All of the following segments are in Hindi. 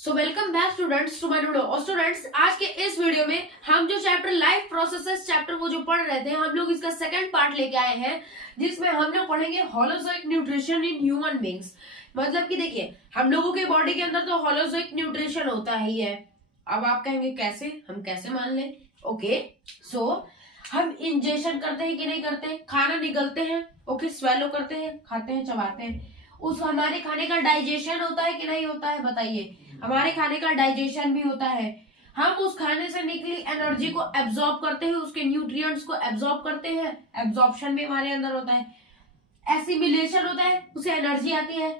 So welcome back students to my video. और स्टूडेंट्स, आज के इस वीडियो में हम जो चैप्टर लाइफ प्रोसेसेस चैप्टर वो जो पढ़ रहे थे, हम लोग इसका सेकंड पार्ट लेके आए हैं, जिसमें हम लोग पढ़ेंगे holozoic nutrition in human beings. मतलब कि देखिए, हम लोगों के बॉडी के अंदर तो होलोजोइक न्यूट्रिशन होता ही है। अब आप कहेंगे कैसे, हम कैसे मान लें? ओके, सो हम इंजेक्शन करते हैं कि नहीं करते? खाना निगलते हैं, ओके, स्वेलो करते हैं, खाते हैं, चबाते हैं, उस हमारे खाने का डाइजेशन होता है कि नहीं होता है? बताइए। हमारे खाने का डाइजेशन भी होता है। हम उस खाने से निकली एनर्जी को एब्जॉर्ब करते हैं, उसके न्यूट्रिएंट्स को एब्जॉर्ब करते हैं, एब्जॉर्प्शन भी हमारे अंदर होता है, एसिमिलेशन होता है, उसे एनर्जी आती है,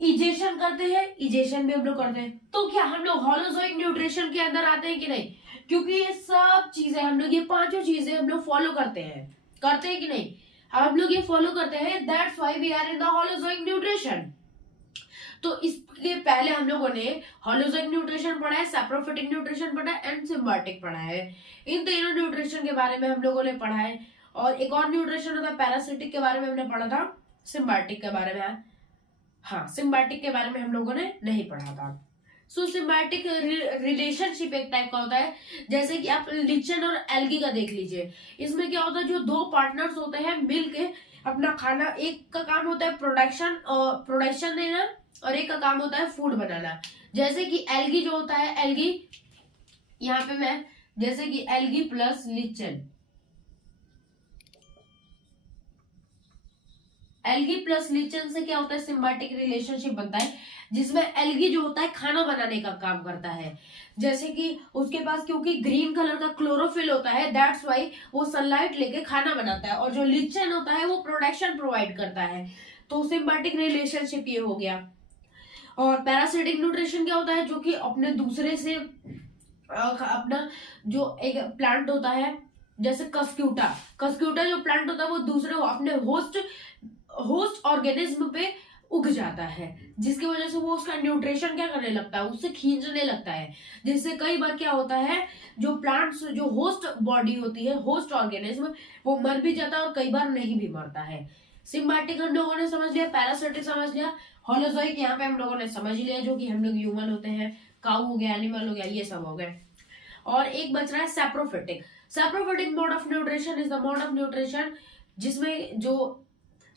इजेशन करते हैं, इजेशन भी हम लोग करते हैं। तो क्या हम लोग होलोजोइक न्यूट्रिशन के अंदर आते हैं कि नहीं? क्योंकि ये सब चीजें हम लोग, ये पांचों चीजें हम लोग फॉलो करते हैं कि नहीं? हम लोग ये फॉलो करते हैं, that's why we are in the holozoic nutrition. तो इसके पहले हम लोगों ने होलोजोइक न्यूट्रिशन पढ़ा है, सैप्रोफिटिक न्यूट्रिशन पढ़ा है एंड सिम्बायोटिक पढ़ा है। इन तीनों न्यूट्रिशन के बारे में हम लोगों ने पढ़ा है। और एक और न्यूट्रिशन होता है पैरासिटिक, के बारे में हमने पढ़ा था। सिम्बायोटिक के बारे में, हाँ, सिम्बायोटिक के बारे में हम लोगों ने नहीं पढ़ा था। सो सिम्बायोटिक रिलेशनशिप एक टाइप का होता है, जैसे कि आप लिचन और एल्गी का देख लीजिए। इसमें क्या होता है, जो दो पार्टनर्स होते हैं मिलके अपना खाना, एक का काम होता है प्रोडक्शन देना और एक का काम होता है फूड बनाना। जैसे कि एल्गी जो होता है, एल्गी यहाँ पे मैं, जैसे कि algae plus lichen, algae plus lichen से क्या होता है, सिम्बायोटिक रिलेशनशिप बनता है, जिसमें एल्गी जो होता है खाना बनाने का काम करता है। जैसे कि उसके पास क्योंकि ग्रीन कलर का क्लोरोफिल होता है, दैट्स वाई वो सनलाइट लेके खाना बनाता है। और जो लिचन होता है वो प्रोडक्शन प्रोवाइड करता है। तो सिम्बायोटिक रिलेशनशिप ये हो गया। और पैरासिटिक न्यूट्रिशन क्या होता है, जो कि अपने दूसरे से अपना जो एक प्लांट होता है, जैसे कस्क्यूटा जो प्लांट होता है वो दूसरे अपने होस्ट ऑर्गेनिज्म पे उग जाता है, जिसकी वजह से वो उसका न्यूट्रिशन क्या करने लगता है, उससे खींचने लगता है। जिससे कई बार क्या होता है, जो प्लांट्स, जो होस्ट बॉडी होती है, होस्ट ऑर्गेनिज्म, वो मर भी जाता है और कई बार नहीं भी मरता है। सिम्बायोटिक हम लोगों ने समझ लिया, पैरासिटिक समझ लिया, होलोजोइक यहाँ पे हम लोगों ने समझ लिया, जो कि हम लोग ह्यूमन होते हैं, काऊ हो गया, एनिमल हो गया, ये सब हो गए। और एक बच रहा है saprophytic. Saprophytic mode of nutrition is the mode of nutrition जिसमें जो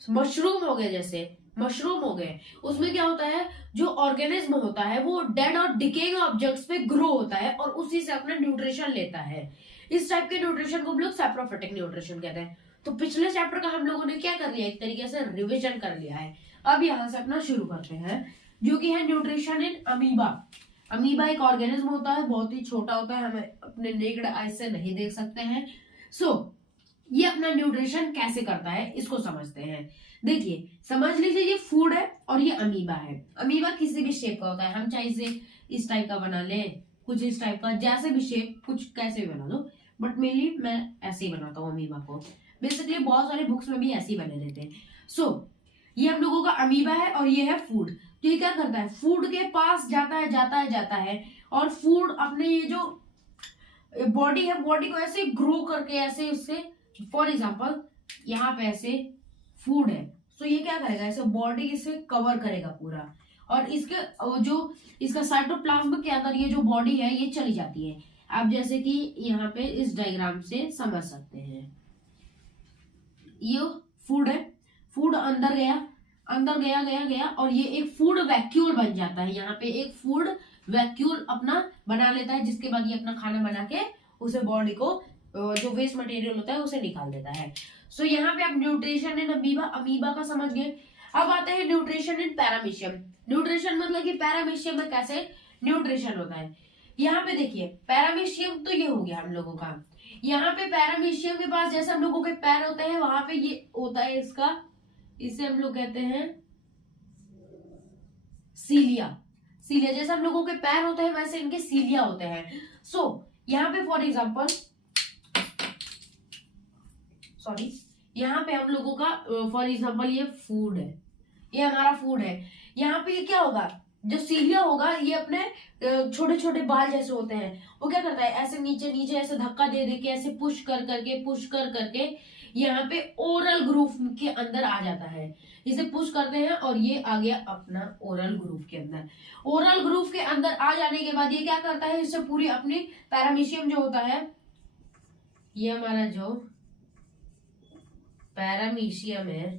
मशरूम हो गए, जैसे मशरूम हो गए, उसमें क्या होता है, जो ऑर्गेनिज्म होता है वो डेड और डिकेइंग ऑब्जेक्ट्स पे ग्रो होता है और उसी से अपना न्यूट्रिशन लेता है। इस टाइप के न्यूट्रिशन को हम लोग सैप्रोफिटिक न्यूट्रिशन कहते हैं। तो पिछले चैप्टर का हम लोगों ने क्या कर लिया, एक तरीके से रिविजन कर लिया है। अब यहाँ से अपना शुरू करते हैं, जो कि है न्यूट्रिशन इन अमीबा। अमीबा एक ऑर्गेनिज्म होता है, बहुत ही छोटा होता है, हमें अपने नेक्ड आई से नहीं देख सकते हैं। ये अपना न्यूट्रिशन कैसे करता है इसको समझते हैं। देखिए, समझ लीजिए, ये फूड है और ये अमीबा है। अमीबा किसी भी शेप का होता है, हम चाहे इसे इस टाइप का बना लें, कुछ इस टाइप का, जैसे भी शेप, कुछ कैसे भी बना दो, बट मेनली मैं ऐसे ही बनाता हूँ अमीबा को। बेसिकली बहुत सारे बुक्स में भी ऐसे ही बने रहते हैं। ये हम लोगों का अमीबा है और ये है फूड। तो ये क्या करता है, फूड के पास जाता है और फूड अपने ये जो बॉडी है, बॉडी को ऐसे ग्रो करके, ऐसे उससे, फॉर एग्जाम्पल यहाँ पे ऐसे फूड है, तो ये क्या करेगा, ऐसे बॉडी से कवर करेगा पूरा, और इसके जो इसका साइटोप्लाज्म के अंदर ये जो बॉडी है ये चली जाती है। आप जैसे कि यहाँ पे इस डायग्राम से समझ सकते हैं, ये फूड है, फूड अंदर गया और ये एक फूड वैक्यूल बन जाता है। यहाँ पे एक फूड वैक्यूल अपना बना लेता है, जिसके बाद ये अपना खाना बना के उसे बॉडी को जो वेस्ट मटेरियल होता है उसे निकाल देता है। यहाँ पे आप न्यूट्रिशन इन अमीबा का समझ गए। अब आते हैं न्यूट्रिशन इन पैरामीशियम। न्यूट्रिशन मतलब कि पैरामीशियम में कैसे न्यूट्रिशन होता है। यहाँ पे देखिए, पैरामीशियम तो ये हो गया हम लोगों का। यहाँ पे पैरामीशियम के पास जैसे हम लोगों के पैर होते हैं, वहां पे ये होता है इसका, इसे हम लोग कहते हैं सीलिया। जैसे हम लोगों के पैर होते हैं वैसे इनके सीलिया होते हैं। यहाँ पे फॉर एग्जाम्पल, यहाँ पे हम लोगों का फॉर एग्जाम्पल ये फूड है, ये हमारा फूड है। यहाँ पे क्या होगा, जो सीलिया होगा ये अपने छोटे छोटे बाल जैसे होते हैं, वो क्या करता है, ऐसे नीचे ऐसे धक्का दे के, ऐसे पुश कर करके यहाँ पे ओरल ग्रूव के अंदर आ जाता है। इसे पुश करते हैं और ये आ गया अपना ओरल ग्रूव के अंदर। ओरल ग्रूव के अंदर आ जाने के बाद ये क्या करता है, इससे पूरी अपनी पैरामीशियम जो होता है, ये हमारा जो पैरामीशियम है,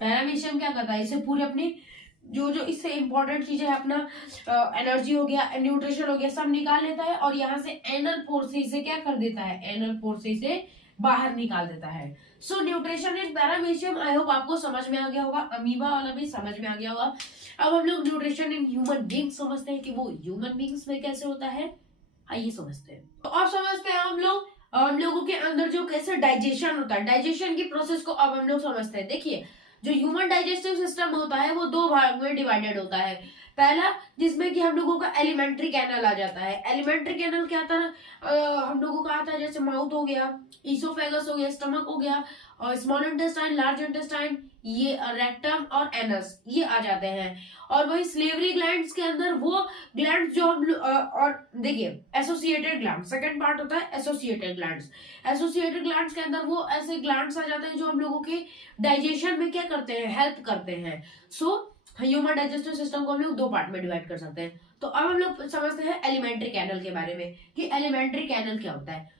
पैरामीशियम क्या करता है, इसे पूरी अपनी जो जो इससे इंपॉर्टेंट चीजें है, अपना एनर्जी हो गया, न्यूट्रिशन हो गया, सब निकाल लेता है और यहाँ से एनल पोर से इसे क्या कर देता है, एनल पोर से इसे बाहर निकाल देता है। So nutrition in paramecium, I hope आपको समझ में आ गया होगा, अमीबा वाला भी समझ में आ गया होगा। अब हम लोग न्यूट्रिशन इन ह्यूमन बींग्स समझते हैं कि वो ह्यूमन बींग्स में कैसे होता है, आइए समझते हैं। तो अब समझते हैं हम लोगों के अंदर जो कैसे डाइजेशन होता है, डाइजेशन की प्रोसेस को अब हम लोग समझते हैं। देखिए, जो ह्यूमन डाइजेस्टिव सिस्टम होता है वो दो भाग में डिवाइडेड होता है। पहला, जिसमें कि हम लोगों का एलिमेंट्री कैनल आ जाता है। एलिमेंट्री कैनल क्या आता है, हम लोगों का आता है जैसे माउथ हो गया, ईसोफेगस हो गया, स्टमक हो गया, और स्मॉल इंटेस्टाइन, लार्ज इंटेस्टाइन, ये रेक्टम और एनस, ये आ जाते हैं। और वही स्लेवरी ग्लैंड्स के अंदर वो ग्लैंड्स जो हम और देखिए एसोसिएटेड ग्लैंड, सेकंड पार्ट होता है एसोसिएटेड ग्लैंड्स। एसोसिएटेड ग्लैंड्स के अंदर वो ऐसे ग्लैंड्स आ जाते हैं जो हम लोगों के डाइजेशन में क्या करते हैं, हेल्प करते हैं। सो ह्यूमन डाइजेस्टिव सिस्टम को हम लोग दो पार्ट में डिवाइड कर सकते हैं। तो अब हम लोग समझते हैं एलिमेंट्री कैनल के बारे में कि एलिमेंट्री कैनल क्या होता है।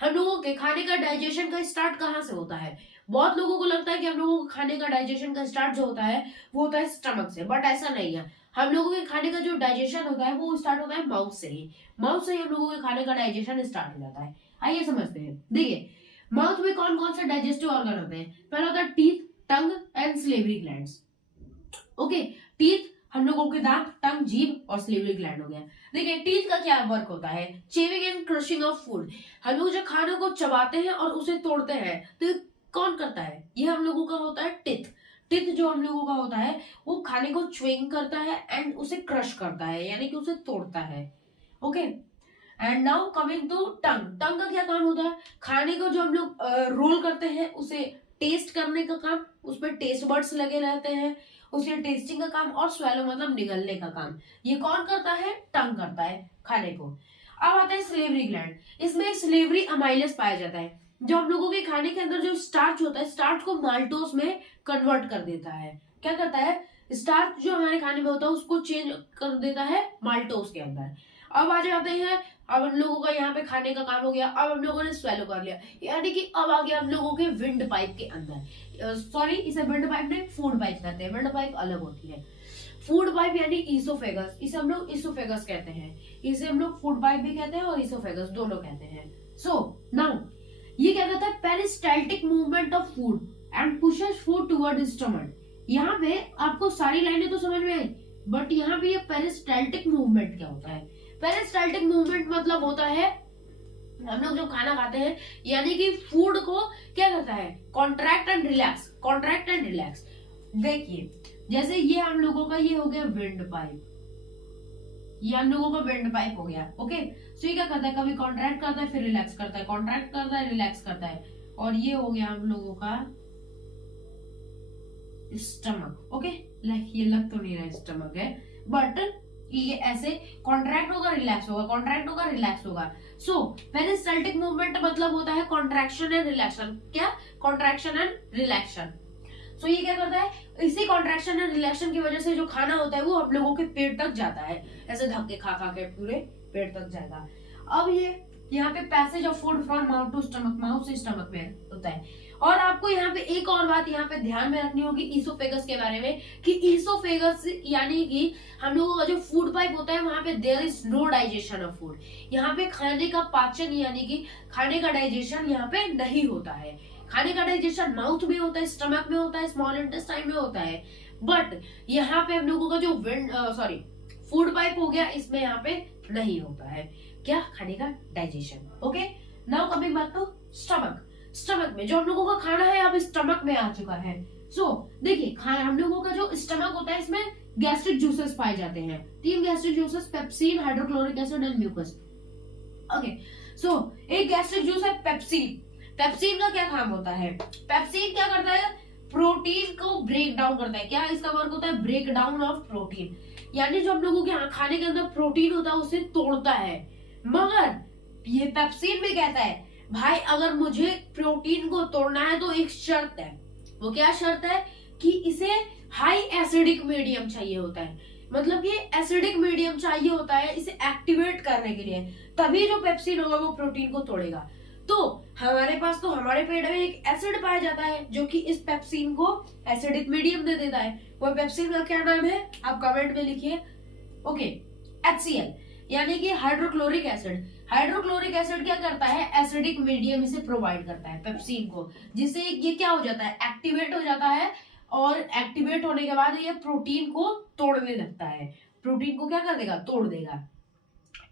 हम लोगों के खाने का डाइजेशन का स्टार्ट कहाँ से होता है। बहुत लोगों को लगता है कि हम लोगों को खाने का डाइजेशन का स्टार्ट जो होता है वो होता है स्टमक से, बट ऐसा नहीं है। हम लोगों के खाने का जो डाइजेशन होता है वो स्टार्ट होता है माउथ से ही। माउथ से ही हम लोगों के खाने का डाइजेशन स्टार्ट हो जाता है। आइए समझते हैं। देखिए, माउथ में कौन कौन से डाइजेस्टिव ऑर्गन होते हैं। पहला होता है teeth, tongue and slavery glands. Okay, teeth हम लोगों के दांत, टंग, जीभ और स्लेवरी ग्लैंड हो गया। देखिए, टीथ का क्या वर्क होता है, chewing and crushing of food. हम लोग जो खाने को चबाते हैं और उसे तोड़ते हैं, तो कौन करता है, ये हम लोगों का होता है टिथ। टिथ जो हम लोगों का होता है वो खाने को च्युइंग करता है एंड उसे क्रश करता है, यानी कि उसे तोड़ता है। Okay, and now coming to tongue. Tongue का क्या काम होता है, खाने को जो हम लोग रोल करते हैं उसे टेस्ट करने का काम, उस पर टेस्ट बर्ड्स लगे रहते हैं, उसे टेस्टिंग का काम, और स्वेलो मतलब निगलने का काम ये कौन करता है, टंग करता है खाने को। अब आता है स्लेवरी ग्लैंड। इसमें स्लेवरी अमाइलस पाया जाता है जो हम लोगों के खाने के अंदर जो स्टार्च होता है, स्टार्च को माल्टोस में कन्वर्ट कर देता है। क्या करता है, स्टार्च जो हमारे खाने में होता है उसको चेंज कर देता है माल्टोस के अंदर। अब आ जाते हैं, अब हम लोगों का यहाँ पे खाने का काम हो गया। अब हम लोगों ने स्वेलो कर लिया, यानी कि अब आ गया हम लोगों के विंड पाइप के अंदर। सॉरी, इसे विंड पाइप नहीं, फूड पाइप कहते हैं। विंड पाइप अलग होती है। फूड पाइप यानी ईसोफेगस, इसे हम लोग ईसोफेगस कहते हैं। इसे हम लोग फूड पाइप भी कहते हैं और ईसोफेगस दोनों कहते हैं। नाउ ये क्या कहता है, peristaltic movement of food and pushes food toward stomach. यहाँ पे आपको सारी लाइनें तो समझ में आई, बट यहाँ पे ये पेरिस्टाल्टिक मूवमेंट क्या होता है। पेरिस्टाल्टिक मूवमेंट मतलब होता है हम लोग जो खाना खाते हैं, यानी कि फूड को क्या करता है, contract and relax, contract and relax. देखिए, जैसे ये हम लोगों का ये हो गया विंड पाइप, ये हम लोगों का विंड पाइप हो गया। ओके, सो ये क्या करता है, कभी कॉन्ट्रैक्ट करता है फिर रिलैक्स करता है, कॉन्ट्रैक्ट करता है रिलैक्स करता है। और ये हो गया हम लोगों का स्टमक। ओके, लाइक ये लग तो नहीं रहा स्टमक है, बट ये ऐसे कॉन्ट्रैक्ट होगा रिलैक्स होगा, कॉन्ट्रैक्ट होगा रिलैक्स होगा। सो पेरिस्टाल्टिक मूवमेंट मतलब होता है कॉन्ट्रैक्शन एंड रिलैक्शन। क्या, कॉन्ट्रैक्शन एंड रिलैक्शन। सो ये क्या करता है, इसी कॉन्ट्रैक्शन एंड रिलैक्शन की वजह से जो खाना होता है वो हम लोगों के पेट तक जाता है, ऐसे धक्के खा खा के पूरे पेट तक जाएगा। अब ये यहाँ पे passage of food from mouth to stomach, mouth से स्टमक में होता है। और आपको यहाँ पे एक और बात यहाँ पे ध्यान में रखनी होगी ईसोफेगस के बारे में, कि ईसोफेगस यानी कि हम लोगों का जो फूड पाइप होता है वहां पे there is no digestion of food. यहाँ पे खाने का पाचन यानी कि खाने का डाइजेशन यहाँ पे नहीं होता है। खाने का डाइजेशन माउथ में होता है, स्टमक में होता है, स्मॉल इंटेस्टाइन में होता है, बट यहाँ पे हम लोगों का जो फूड पाइप हो गया, इसमें यहाँ पे नहीं होता है क्या, खाने का digestion. Okay, now coming back to stomach. Stomach में जो हम लोगों का खाना है अब स्टमक में आ चुका है। देखिए, हम लोगों का जो स्टमक होता है इसमें गैस्ट्रिक जूसेस पाए जाते हैं। 3 gastric juices, pepsin, hydrochloric acid and mucus. Okay, एक गैस्ट्रिक जूस है पेप्सिन। पेप्सिन का क्या काम होता है, पेप्सिन क्या करता है, प्रोटीन को ब्रेक डाउन करता है। क्या इसका वर्क होता है, ब्रेक डाउन ऑफ प्रोटीन, यानी जो हम लोगों के खाने के अंदर प्रोटीन होता है उसे तोड़ता है। मगर ये पेप्सिन में कहता है भाई अगर मुझे प्रोटीन को तोड़ना है तो एक शर्त है। वो क्या शर्त है? कि इसे हाई एसिडिक मीडियम चाहिए होता है, मतलब ये एसिडिक मीडियम चाहिए होता है इसे एक्टिवेट करने के लिए, तभी जो पेप्सिन होगा वो प्रोटीन को तोड़ेगा। तो हमारे पास तो हमारे पेट में एक एसिड पाया जाता है जो कि इस पेप्सिन को एसिडिक मीडियम दे देता है। वो पेप्सिन का क्या नाम है आप कमेंट में लिखिए। ओके, HCl यानी कि हाइड्रोक्लोरिक एसिड। हाइड्रोक्लोरिक एसिड क्या करता है? एसिडिक मीडियम इसे प्रोवाइड करता है पेप्सिन को, जिससे ये क्या हो जाता है? एक्टिवेट हो जाता है, और एक्टिवेट होने के बाद ये प्रोटीन को तोड़ने लगता है। प्रोटीन को क्या कर देगा? तोड़ देगा।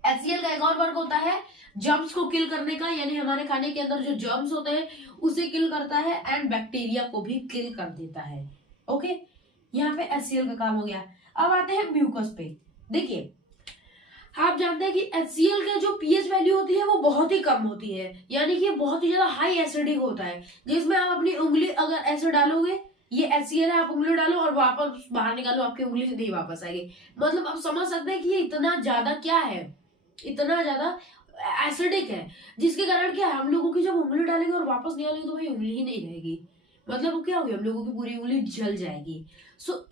HCl का एक और वर्क होता है जर्म्स को किल करने का, यानी हमारे खाने के अंदर जो जर्म्स होते हैं उसे किल करता है, एंड बैक्टीरिया को भी किल कर देता है। ओके, यहाँ पे HCl का काम हो गया। अब आते हैं म्यूकस पे। देखिए, आप जानते हैं कि HCl का जो pH वैल्यू होती है वो बहुत ही कम होती है, यानी कि बहुत ही ज्यादा हाई एसिडिक होता है, जिसमें आप अपनी उंगली अगर ऐसे डालोगे, ये HCl है, आप उंगली डालो और वापस बाहर निकालो, आपकी उंगली नहीं वापस आएगी। मतलब आप समझ सकते हैं कि ये इतना ज्यादा क्या है, इतना ज्यादा एसिडिक है, जिसके कारण क्या है, हम लोगों की जब उंगली डालेंगे और वापस निकालेंगे तो भाई उंगली ही नहीं रहेगी। मतलब वो क्या होगी, हम लोगों की पूरी उंगली जल जाएगी।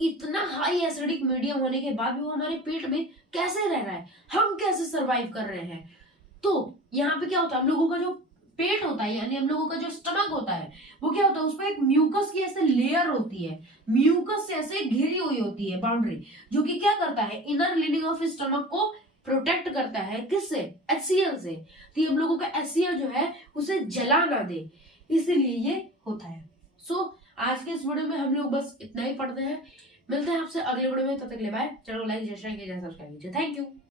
इतना हाई एसिडिक मीडियम होने के बाद भी वो हमारे पेट में कैसे रह रहा है, हम कैसे सरवाइव कर रहे हैं? तो यहाँ पे क्या होता है, हम लोगों का जो पेट होता है, यानी हम लोगों का जो स्टमक होता है, वो क्या होता है, उस पर एक म्यूकस की ऐसे लेयर होती है, म्यूकस से ऐसे घिरी हुई होती है बाउंड्री, जो कि क्या करता है, इनर लिनिंग ऑफ स्टमक को प्रोटेक्ट करता है। किससे? HCl से। तो हम लोगों का HCl जो है उसे जला ना दे, इसलिए ये होता है। आज के इस वीडियो में हम लोग बस इतना ही पढ़ते हैं। मिलते हैं आपसे अगले वीडियो में, तब तक के लिए बाय। चलो लाइक शेयर कीजिए, सब्सक्राइब कीजिए। Thank you.